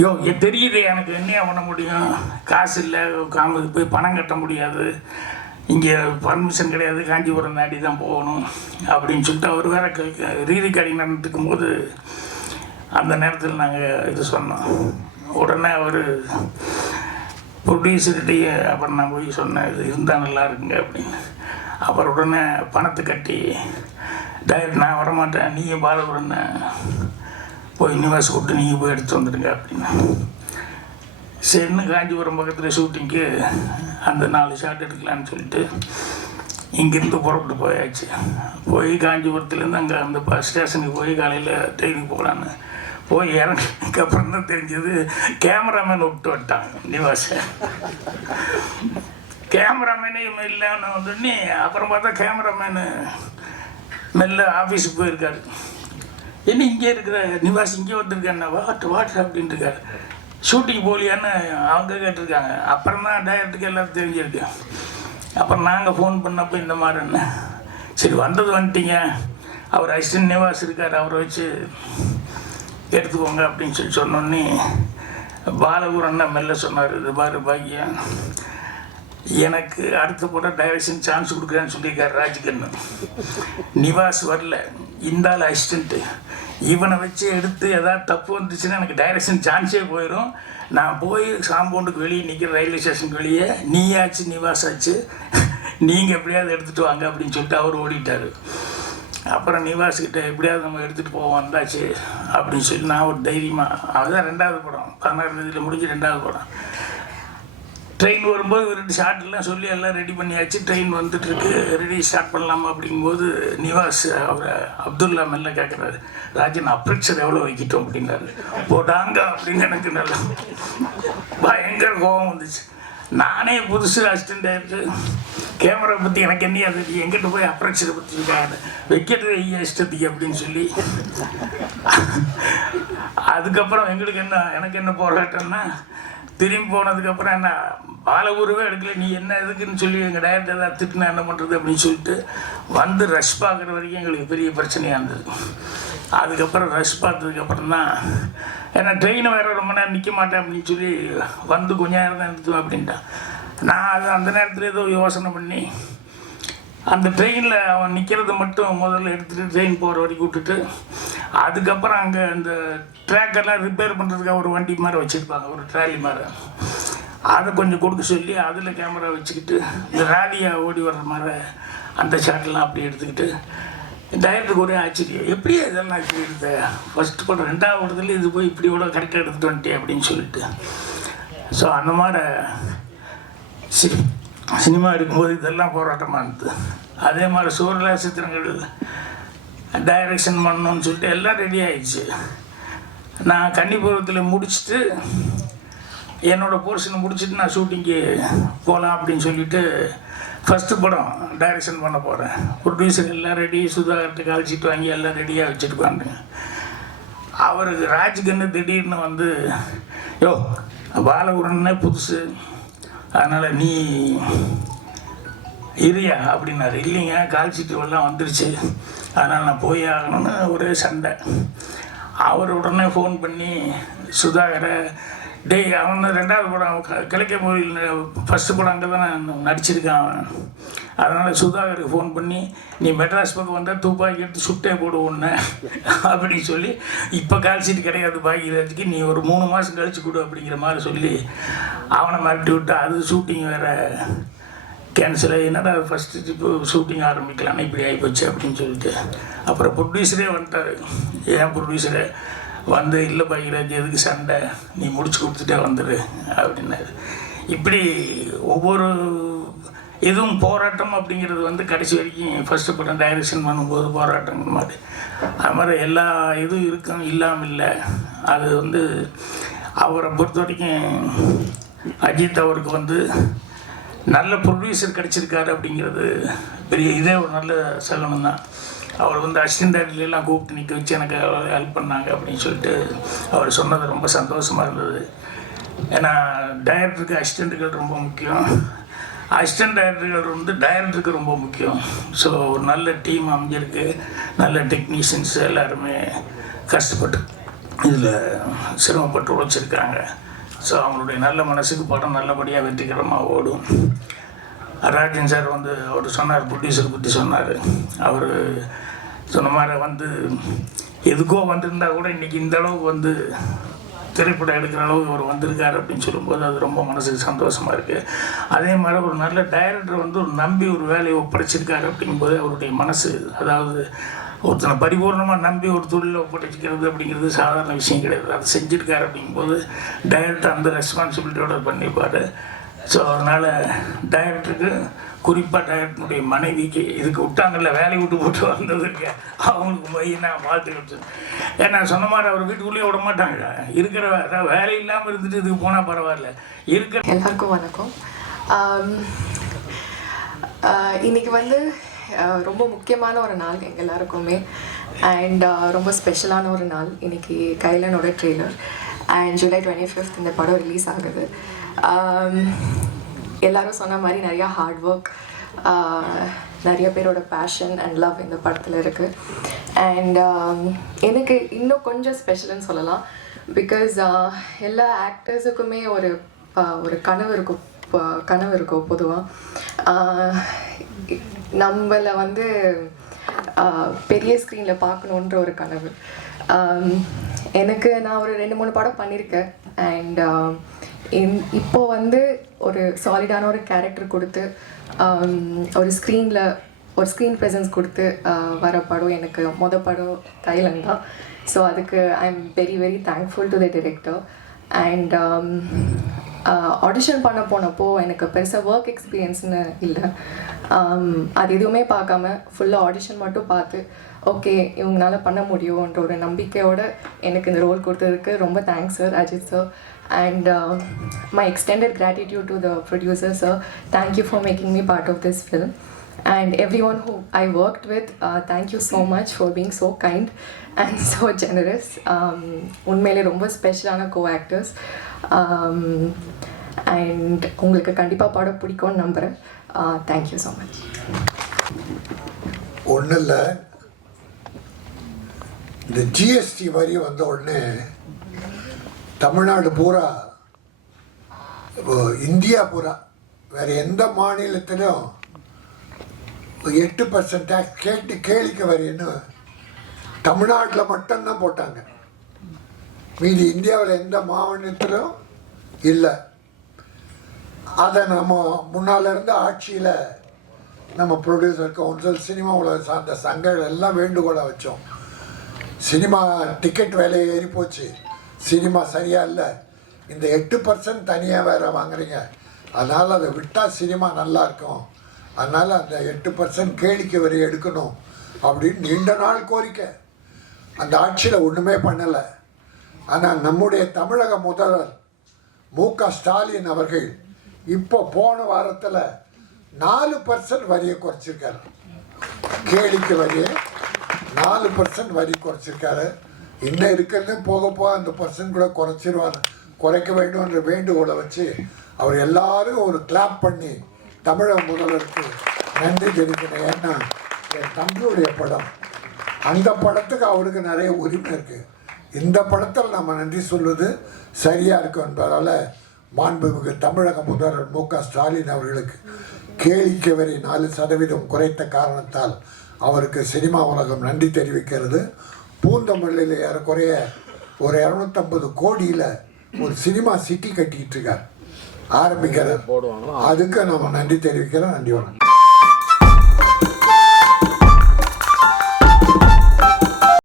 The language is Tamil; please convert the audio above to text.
ஐயோ தெரியுது எனக்கு என்னையா பண்ண முடியும், காசு இல்லை, போய் பணம் கட்ட முடியாது, இங்கே பர்மிஷன் கிடையாது, காஞ்சிபுரம் தாண்டி தான் போகணும் அப்படின்னு சொல்லிட்டு அவர் வேற ரீரிகார்டிங் நடந்துக்கும் போது அந்த நேரத்தில் நாங்கள் இது சொன்னோம். உடனே அவர் ப்ரொடியூசர்கிட்டையே அப்புறம் நான் போய் சொன்னேன், இது இருந்தால் நல்லா இருக்குங்க அப்படின்னு. அப்புறம் உடனே பணத்தை கட்டி டைரக்ட் நான் வரமாட்டேன், நீங்கள் பாலகுடன் போய் நிவாஸ் கூப்பிட்டு நீங்கள் போய் எடுத்து வந்துடுங்க அப்படின்னு. சரின்னு காஞ்சிபுரம் பக்கத்தில் ஷூட்டிங்க்கு அந்த 4 ஷாட் எடுக்கலான்னு சொல்லிட்டு இங்கேருந்து புறப்பட்டு போயாச்சு. போய் காஞ்சிபுரத்துலேருந்து அங்கே அந்த பஸ் ஸ்டேஷனுக்கு போய் காலையில் ட்ரெயினுக்கு போகலான்னு போய் இறங்கினதுக்கப்புறம் தான் தெரிஞ்சது கேமராமேன் விட்டு விட்டாங்க நிவாஸை. கேமராமேனே இல்லைன்னு வந்துடனே அப்புறம் பார்த்தா கேமராமேனு மெல்ல ஆஃபீஸுக்கு போயிருக்காரு. என்ன இங்கே இருக்கிற நிவாஸ் இங்கே வந்திருக்காருண்ணா, வாட் அப்படின்ட்டு இருக்காரு. ஷூட்டிங் போகலையான்னு அவங்க கேட்டிருக்காங்க. அப்புறம் தான் டைரக்டருக்கு எல்லோரும் தெரிஞ்சிருக்கு. அப்புறம் நாங்கள் ஃபோன் பண்ணப்போ இந்த மாதிரின்னு, சரி வந்தது வந்துட்டீங்க, அவர் அசிஸ்டன்ட் நிவாஸ் இருக்கார், அவரை வச்சு எடுத்துக்கோங்க அப்படின்னு சொல்லி சொன்னோன்னே பாலகுரன்னா மெல்ல சொன்னார், இது பாரு பாக்கியம், எனக்கு அடுத்த படம் டைரக்ஷன் சான்ஸ் கொடுக்குறேன்னு சொல்லியிருக்காரு ராஜ்கண்ணு. நிவாஸ் வரல, இந்த ஆள் அசிஸ்டண்ட்டு, இவனை வச்சு எடுத்து எதாவது தப்பு வந்துச்சுன்னா எனக்கு டைரக்ஷன் சான்ஸே போயிடும். நான் போய் காம்பவுண்டுக்கு வெளியே நிற்கிற ரயில்வே ஸ்டேஷனுக்கு வெளியே, நீயாச்சு நிவாஸ் ஆச்சு, நீங்கள் எப்படியாவது எடுத்துகிட்டு வாங்க அப்படின்னு சொல்லிட்டு அவர் ஓடிட்டார். அப்புறம் நிவாஸ்கிட்ட எப்படியாவது நம்ம எடுத்துகிட்டு போவோம் வந்தாச்சு அப்படின்னு சொல்லி நான் ஒரு தைரியமாக, அதுதான் 2வது படம், 16 தேதியில் முடிஞ்சு 2வது படம். ட்ரெயின் வரும்போது 2 ஷார்ட்லாம் சொல்லி எல்லாம் ரெடி பண்ணியாச்சு. ட்ரெயின் வந்துட்டுருக்கு, ரெடி ஸ்டார்ட் பண்ணலாமா அப்படிங்கும்போது நிவாஸ் அவரை அப்துல்லா மெல்ல கேட்குறாரு, ராஜன் அப்ரெக்சர் எவ்வளோ வைக்கிட்டோம் அப்படின்னாரு. போட்டாங்க அப்படின்னு எனக்கு நல்லா பயங்கர கோபம் வந்துச்சு. நானே புதுசு அசிஸ்டன்ட் டைரக்டர், கேமரா பற்றி எனக்கு என்னையா தெரியும், எங்கிட்ட போய் அப்ரெக்சரை பற்றி இருக்காங்க, வைக்கிறது இஷ்டத்துக்கு அப்படின்னு சொல்லி. அதுக்கப்புறம் எனக்கு என்ன போராட்டம்னா, திரும்பி போனதுக்கப்புறம் என்ன பாலகுருவே எடுக்கல, நீ என்ன எதுக்குன்னு சொல்லி எங்கள் டைரக்டர் ஏதாவது திட்டுனா என்ன பண்ணுறது அப்படின்னு சொல்லிட்டு வந்து ரஷ் பார்க்குற வரைக்கும் எங்களுக்கு பெரிய பிரச்சனையாக இருந்தது. அதுக்கப்புறம் ரஷ் பார்த்ததுக்கப்புறம் தான், ஏன்னா ட்ரெயினை வேறு ரொம்ப நேரம் நிற்க மாட்டேன் அப்படின்னு சொல்லி வந்து கொஞ்ச நேரம் தான் எடுத்துவேன் அப்படின்ட்டான். நான் அது அந்த நேரத்தில் ஏதோ யோசனை பண்ணி அந்த ட்ரெயினில் அவன் நிற்கிறது மட்டும் முதல்ல எடுத்துகிட்டு ட்ரெயின் போகிற வரைக்கும் விட்டுட்டு, அதுக்கப்புறம் அங்கே அந்த ட்ராக்கெல்லாம் ரிப்பேர் பண்ணுறதுக்காக ஒரு வண்டி மாதிரி வச்சுருப்பாங்க, ஒரு ட்ராலி மாதிரி, அதை கொஞ்சம் கொடுக்க சொல்லி அதில் கேமரா வச்சுக்கிட்டு இந்த ராலியாக ஓடி வர்ற மாதிரி அந்த ஷாட்டெல்லாம் அப்படி எடுத்துக்கிட்டு டைரக்டருக்கு ஒரே ஆச்சரியம், எப்படியே இதெல்லாம் இப்படி எடுத்த ஃபஸ்ட்டு படம் 2வது படத்துல இது போய் இப்படி கூட கரெக்டாக எடுத்துகிட்டு வந்துட்டே அப்படின்னு சொல்லிட்டு. ஸோ அந்த மாதிரி சினிமா எடுக்கும்போது இதெல்லாம் போராட்டமாக இருந்தது. அதே மாதிரி சூரலா சித்திரங்கள் டைரக்ஷன் பண்ணணும்னு சொல்லிட்டு எல்லாம் ரெடி ஆகிடுச்சு. நான் கன்னிபுரத்தில் முடிச்சுட்டு என்னோடய போர்ஷனை முடிச்சுட்டு நான் ஷூட்டிங்கு போகலாம் அப்படின்னு சொல்லிவிட்டு ஃபஸ்ட்டு படம் டைரக்ஷன் பண்ண போகிறேன். ப்ரொடியூசர் எல்லாம் ரெடி, சுதாகர்கிட்ட கால்ஷீட் வாங்கி எல்லாம் ரெடியாக வச்சுருக்காங்க. அவருக்கு ராஜ்கண்ணு திடீர்னு வந்து, யோ பாலகுரன்னே புதுசு, அதனால் நீ இரியா அப்படின்னாரு. இல்லைங்க கால்ஷீட்டு எல்லாம் வந்துருச்சு, அதனால் நான் போய் ஆகணும்னு ஒரே சண்டை. அவர் உடனே ஃபோன் பண்ணி சுதாகரை, டேய் அவன் 2வது படம் கிழக்கே கோயில் ஃபஸ்ட்டு படம் அங்கே தான் நடிச்சிருக்கான் அவன், அதனால் சுதாகருக்கு ஃபோன் பண்ணி நீ மெட்ராஸ் பக்கம் வந்தால் துப்பாக்கி எடுத்து சுட்டே போடுவோன்னு அப்படின்னு சொல்லி, இப்போ கால்ஷீட் கிடையாது பாக்கியராஜுக்கு, நீ ஒரு 3 மாதம் கழிச்சு கொடு அப்படிங்கிற மாதிரி சொல்லி அவனை மிரட்டி விட்டு, அது ஷூட்டிங் வேறு கேன்சல் ஆகி, என்னடா ஃபஸ்ட்டு இப்போ ஷூட்டிங் ஆரம்பிக்கலான்னு இப்படி ஆகிப்போச்சு அப்படின்னு சொல்லிட்டு. அப்புறம் ப்ரொடியூசரே வந்துட்டார். ஏன் ப்ரொடியூசரே வந்து, இல்லை பாக்கியராஜ் எதுக்கு சண்டை, நீ முடிச்சு கொடுத்துட்டே வந்துடு அப்படின்னாரு. இப்படி ஒவ்வொரு எதுவும் போராட்டம் அப்படிங்கிறது வந்து கடைசி வரைக்கும் ஃபஸ்ட்டு படம் டைரக்ஷன் பண்ணும்போது போராட்டங்கிற மாதிரி, அது மாதிரி எல்லா இதுவும் இருக்கும், இல்லாமல் இல்லை. அது வந்து அவரை பொறுத்த வரைக்கும் அஜித் அவருக்கு வந்து நல்ல ப்ரொடியூசர் கிடச்சிருக்காரு அப்படிங்கிறது பெரிய இதே ஒரு நல்ல செலவனம் தான். அவர் வந்து அசிஸ்டன்ட் டைரக்டர்லாம் கூப்பிட்டு நிற்க வச்சு எனக்கு ஹெல்ப் பண்ணாங்க அப்படின்னு சொல்லிட்டு அவர் சொன்னது ரொம்ப சந்தோஷமாக இருந்தது. ஏன்னா டைரக்டருக்கு அசிஸ்டண்ட்டுகள் ரொம்ப முக்கியம், அசிஸ்டன்ட் டைரக்டர்கள் வந்து டைரக்டருக்கு ரொம்ப முக்கியம். ஸோ ஒரு நல்ல டீம் அமைஞ்சிருக்கு, நல்ல டெக்னீஷியன்ஸ் எல்லாருமே கஷ்டப்பட்டு இதில் சிரமப்பட்டு உழைச்சிருக்காங்க. ஸோ அவங்களுடைய நல்ல மனசுக்கு படம் நல்லபடியாக வெற்றிகரமாக ஓடும். ராஜன் சார் வந்து அவர் சொன்னார், ப்ரொடியூசர் பற்றி சொன்னார். அவர் சொன்ன மாதிரி எதுக்கோ வந்திருந்தா கூட இன்றைக்கி இந்த அளவுக்கு திரைப்படம் எடுக்கிற அளவுக்கு அவர் வந்திருக்காரு அப்படின்னு சொல்லும்போது அது ரொம்ப மனசுக்கு சந்தோஷமாக இருக்குது. அதே மாதிரி ஒரு நல்ல டைரக்டர் ஒரு நம்பி ஒரு வேலையை ஒப்படைச்சிருக்காரு அப்படிங்கும்போது அவருடைய மனசு, அதாவது ஒருத்தனை பரிபூர்ணமாக நம்பி ஒரு தொழிலை ஒப்படைச்சிக்கிறது அப்படிங்கிறது சாதாரண விஷயம் கிடையாது. அதை செஞ்சுருக்காரு அப்படிங்கும்போது டைரக்டர் அந்த ரெஸ்பான்சிபிலிட்டியோடு பண்ணியிருப்பார். ஸோ அதனால் டைரக்டருக்கு, குறிப்பாக டைரக்டருடைய மனைவிக்கு, இதுக்கு விட்டாங்கல்ல வேலையை விட்டு போட்டு வந்ததுக்கு அவங்களுக்கு மையனாக வாழ்த்துக்கிட்டு. ஏன்னா சொன்ன மாதிரி அவர் வீட்டுக்குள்ளேயே விட மாட்டாங்க. இருக்கிற வேலை இல்லாமல் இருந்துட்டு இதுக்கு போனால் பரவாயில்ல. இருக்கிற எல்லாருக்கும் வணக்கம். இன்னைக்கு ரொம்ப முக்கியமான ஒரு நாள் எங்கள் எல்லாருக்குமே. அண்ட் ரொம்ப ஸ்பெஷலான ஒரு நாள் இன்னைக்கு. கைலனோட ட்ரெய்லர் அண்ட் July 25th இந்த படம் ரிலீஸ் ஆகுது. எல்லாரும் சொன்ன மாதிரி நிறையா ஹார்ட் ஒர்க், நிறைய பேரோட பேஷன் அண்ட் லவ் இந்த படத்தில் இருக்குது. அண்ட் எனக்கு இன்னும் கொஞ்சம் ஸ்பெஷல்னு சொல்லலாம். பிகாஸ் எல்லா ஆக்டர்ஸுக்குமே ஒரு கனவு இருக்கும் பொதுவாக. நம்மளை பெரிய ஸ்க்ரீனில் பார்க்கணுன்ற ஒரு கனவு எனக்கு. நான் ஒரு 2-3 படம் பண்ணியிருக்கேன். அண்ட் இப்போ ஒரு சாலிடான ஒரு கேரக்டர் கொடுத்து ஒரு ஸ்க்ரீன் ப்ரெசன்ஸ் கொடுத்து வர படம் எனக்கு படம் கைலன் தான். ஸோ அதுக்கு I am very very thankful to the director. And audition பண்ண போனப்போ எனக்கு பெருசாக ஒர்க் எக்ஸ்பீரியன்ஸ்னு இல்லை. அது எதுவுமே பார்க்காம ஃபுல்லாக ஆடிஷன் மட்டும் பார்த்து ஓகே இவங்களால பண்ண முடியும்ன்ற ஒரு நம்பிக்கையோடு எனக்கு இந்த ரோல் கொடுத்ததுக்கு ரொம்ப thanks sir, Ajith sir. And my extended gratitude to the producer, sir. Thank you for making me part of this film. And everyone who I worked with, thank you so much for being so kind and so generous. உண்மையிலே ரொம்ப ஸ்பெஷலான co-actors. And உங்களுக்கு கண்டிப்பாக படம் பிடிக்கும்னு நம்புகிறேன். Thank you so much. ஒன்றும் இல்லை, இந்த ஜிஎஸ்டி வரி வந்த உடனே தமிழ்நாடு பூரா, இந்தியா பூரா, வேறு எந்த மாநிலத்திலும் 8% டேக்ஸ் கேளிக்கை வரின்னு தமிழ்நாட்டில் மட்டும்தான் போட்டாங்க. மீதி இந்தியாவில் எந்த மாநிலத்திலும் இல்லை. அதை நம்ம முன்னால் இருந்த ஆட்சியில் நம்ம ப்ரொடியூசர் கவுன்சில், சினிமா உலக சார்ந்த சங்கங்கள் எல்லாம் வேண்டுகோளை வச்சோம். சினிமா டிக்கெட் விலை ஏறி போச்சு, சினிமா சரியாக இல்லை, இந்த 8% தனியாக வேறு வாங்குறீங்க, அதனால் அதை விட்டால் சினிமா நல்லாயிருக்கும், அதனால் அந்த 8% கேளிக்கை வரி எடுக்கணும் அப்படின்னு நீண்ட நாள் கோரிக்கை. அந்த ஆட்சியில் ஒன்றுமே பண்ணலை. ஆனால் நம்முடைய தமிழக முதல்வர் மு.க. ஸ்டாலின் அவர்கள் இப்போ போன வாரத்தில் 4% வரியை குறைச்சிருக்காரு. கேளிக்கை வரியை 4% வரி குறைச்சிருக்காரு. இன்னும் இருக்கிறது போக அந்த பர்சன்ட் கூட குறைக்க வேண்டும்ன்ற வேண்டுகோளை வச்சு அவர் எல்லாரும் ஒரு கிளாப் பண்ணி தமிழக முதல்வருக்கு நன்றி தெரிவிக்கணும். ஏன்னா என் தம்பியுடைய படம், அந்த படத்துக்கு அவருக்கு நிறைய உரிமை இருக்குது. இந்த படத்தில் நம்ம நன்றி சொல்வது சரியாக இருக்கும் என்பதால் மாண்புமிகு தமிழக முதல்வர் மு.க. ஸ்டாலின் அவர்களுக்கு கேளிக்கை வரி 4% குறைத்த காரணத்தால் அவருக்கு சினிமா உலகம் நன்றி தெரிவிக்கிறது. பூந்தமல்லியில் ஏறக்குறைய ஒரு 250 கோடியில் ஒரு சினிமா சிட்டி கட்டிக்கிட்டு இருக்கார், ஆரம்பிக்கிறார். அதுக்கு நம்ம நன்றி தெரிவிக்கிறோம். நன்றி, வணக்கம்.